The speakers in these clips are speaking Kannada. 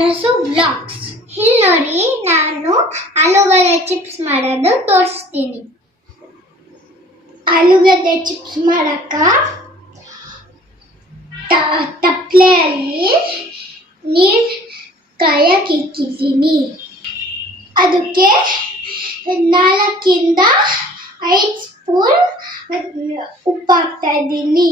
ಕನಸು ಬ್ಲಾಗ್ಸ್. ಇಲ್ಲಿ ನೋಡಿ, ನಾನು ಆಲೂಗಡ್ಡೆ ಚಿಪ್ಸ್ ಮಾಡೋದು ತೋರಿಸ್ತೀನಿ. ಆಲೂಗಡ್ಡೆ ಚಿಪ್ಸ್ ಮಾಡಕ್ಕ ತಪ್ಪಲೆಯಲ್ಲಿ ನೀರು ಕಾಯಕ್ಕೆ ಇಕ್ಕಿದ್ದೀನಿ. ಅದಕ್ಕೆ 4 to 5 ಸ್ಪೂನ್ ಉಪ್ಪು ಹಾಕ್ತಾ ಇದ್ದೀನಿ.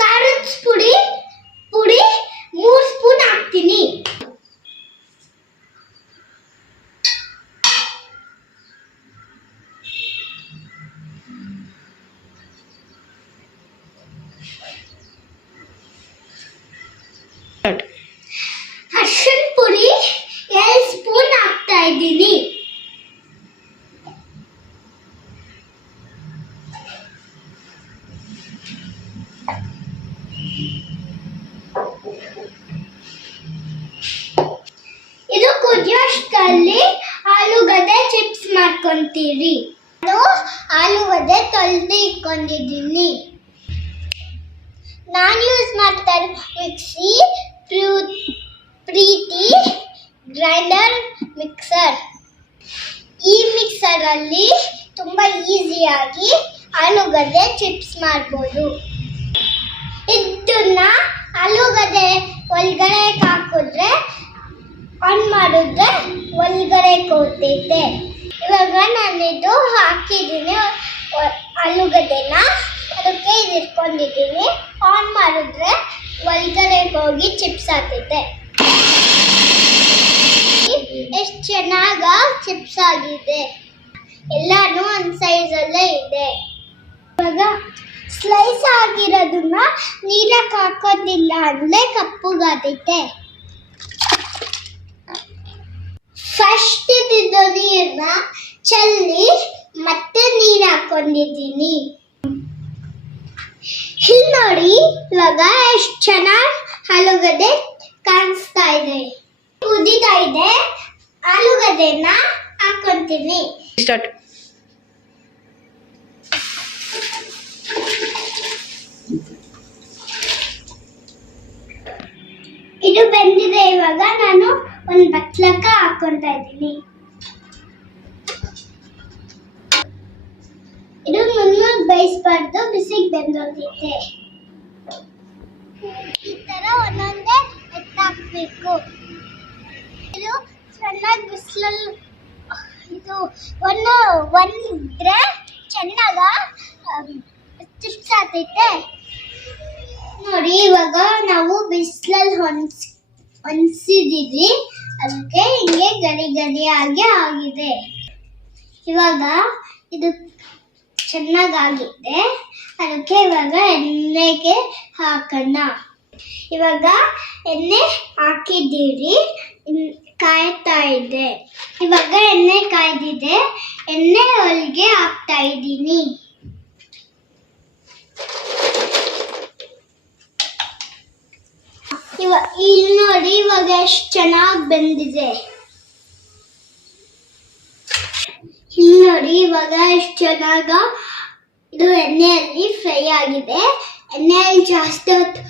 ಖಾರದ ಪುಡಿ 3 ಸ್ಪೂನ್ ಹಾಕ್ತೀನಿ. ಅರಿಶಿನ ಪುಡಿ 2 ಸ್ಪೂನ್ ಹಾಕ್ತಾ ಇದ್ದೀನಿ. ಇದು ಕುದಿಯೋಷ್ಟರಲ್ಲಿ ಆಲೂಗಡ್ಡೆ ಚಿಪ್ಸ್ ಮಾಡ್ಕೊಂತೀರಿ. ನಾನು ಆಲೂಗಡ್ಡೆ ತೊಳೆದು ಇಟ್ಕೊಂಡಿದ್ದೀನಿ. ನಾನು ಯೂಸ್ ಮಾಡ್ತಾ ಇರೋ ಮಿಕ್ಸಿ ಪ್ರೀತಿ ಗ್ರೈಂಡರ್ ಮಿಕ್ಸರ್. ಈ ಮಿಕ್ಸರಲ್ಲಿ ತುಂಬ ಈಸಿಯಾಗಿ ಆಲೂಗಡ್ಡೆ ಚಿಪ್ಸ್ ಮಾಡ್ಬೋದು. ಇದನ್ನ ಆಲೂಗಡ್ಡೆ ಒಳಗಡೆ ಹಾಕಿದ್ರೆ ಆನ್ ಮಾಡಿದ್ರೆ ಒಳಗಡೆ ಕೂತೈತೆ. ಇವಾಗ ನಾನು ಇದು ಹಾಕಿದ್ದೀನಿ ಆಲೂಗಡ್ಡೆನ, ಅದಕ್ಕೆ ಇದು ಇಟ್ಕೊಂಡಿದ್ದೀನಿ. ಆನ್ ಮಾಡಿದ್ರೆ ಒಳಗಡೆ ಹೋಗಿ ಚಿಪ್ಸ್ ಆಗ್ತೈತೆ. ಎಷ್ಟು ಚೆನ್ನಾಗ ಚಿಪ್ಸ್ ಆಗಿದೆ. ಎಲ್ಲಾನು ಒಂದು ಸೈಜಲ್ಲೇ ಇದೆ. ಇವಾಗ ಸ್ಲೈಸ್ ಆಗಿರೋದನ್ನ ನೀರಕ್ಕೆ ಹಾಕೋದಿಲ್ಲ ಅಂದ್ರೆ ಕಪ್ಪುಗಾತೈತೆ. ಫಸ್ಟ್ ಇದ್ದಿದ್ದ ನೀರನ್ನ ಚೆಲ್ಲಿ ಮತ್ತೆ ನೀರು ಹಾಕೊಂಡಿದ್ದೀನಿ. ಇಲ್ಲಿ ನೋಡಿ, ಇವಾಗ ಎಷ್ಟು ಚೆನ್ನಾಗಿ ಆಲೂಗಡ್ಡೆ ಕಾಣಿಸ್ತಾ ಇದೆ, ಕುದೀತಾ ಇದೆ. ಆಲೂಗಡ್ಡೆನ ಹಾಕೊಂತೀನಿ. ಇದು ಬೆಂದಿದೆ. ಇವಾಗ ನಾನು ಒಂದು ಬಟ್ಲಕ್ಕ ಹಾಕೊಂತಾ ಇದ್ದೀನಿ. ಇದು ನುಣ್ಣಗೆ ಬೇಯಿಸಬಾರ್ದು, ಬಿಸಿಗೆ ಬೆಂದೋಗ್ತೈತೆ. ಈ ತರ ಒಂದೊಂದೇ ಎತ್ತಾಕ್ಬೇಕು. ಇದು ಚೆನ್ನಾಗಿ ಬಿಸಿಲಲ್ಲಿ ಇದು ಒಂದಿದ್ರೆ ಚೆನ್ನಾಗ ಚಿಪ್ಸ್ ಆಗ್ತೈತೆ. ನೋಡಿ, ಇವಾಗ ನಾವು ಬಿಸಿಲಲ್ಲಿ ಹೊಂದಿಸಿದೀವಿ, ಅದಕ್ಕೆ ಹಿಂಗೆ ಗರಿಯಾಗಿ ಆಗಿದೆ. ಇವಾಗ ಇದು ಚೆನ್ನಾಗಾಗಿದೆ, ಅದಕ್ಕೆ ಇವಾಗ ಎಣ್ಣೆಗೆ ಹಾಕೋಣ. ಇವಾಗ ಎಣ್ಣೆ ಹಾಕಿದ್ದೀರಿ, ಕಾಯ್ತಾ ಇದೆ. ಇವಾಗ ಎಣ್ಣೆ ಕಾಯ್ದಿದೆ, ಎಣ್ಣೆ ಒಳಗೆ ಹಾಕ್ತಾ ಇದ್ದೀನಿ. ಇಲ್ಲಿ ನೋಡಿ, ಇವಾಗ ಎಷ್ಟು ಚೆನ್ನಾಗಿ ಬೆಂದಿದೆ. ಇಲ್ಲಿ ನೋಡಿ, ಇವಾಗ ಎಷ್ಟು ಚೆನ್ನಾಗ ಇದು ಎಣ್ಣೆಯಲ್ಲಿ ಫ್ರೈ ಆಗಿದೆ. ಎಣ್ಣೆಯಲ್ಲಿ ಜಾಸ್ತಿ ಹೊತ್ತು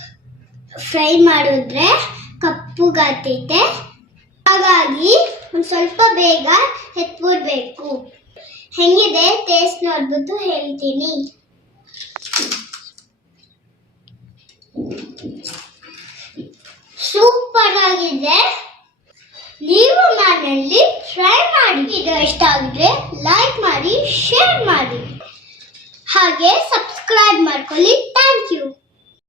ಫ್ರೈ ಮಾಡಿದ್ರೆ ಕಪ್ಪುಗಾತೈತೆ. ಹಾಗಾಗಿ ಒಂದು ಸ್ವಲ್ಪ ಬೇಗ ಎತ್ಬಿಡ್ಬೇಕು. ಹೆಂಗಿದೆ ಟೇಸ್ಟ್ ನೋಡ್ಬಿಟ್ಟು ಹೇಳ್ತೀನಿ. ಸೂಪರ್ ಆಗಿದೆ. ನೀವು ಮನೆಯಲ್ಲಿ ಟ್ರೈ ಮಾಡಿ. ಇದು ಇಷ್ಟ ಆಗಿದ್ರೆ ಲೈಕ್ ಮಾಡಿ, ಶೇರ್ ಮಾಡಿ, ಹಾಗೆ ಸಬ್ಸ್ಕ್ರೈಬ್ ಮಾಡ್ಕೊಳ್ಳಿ. Thank you.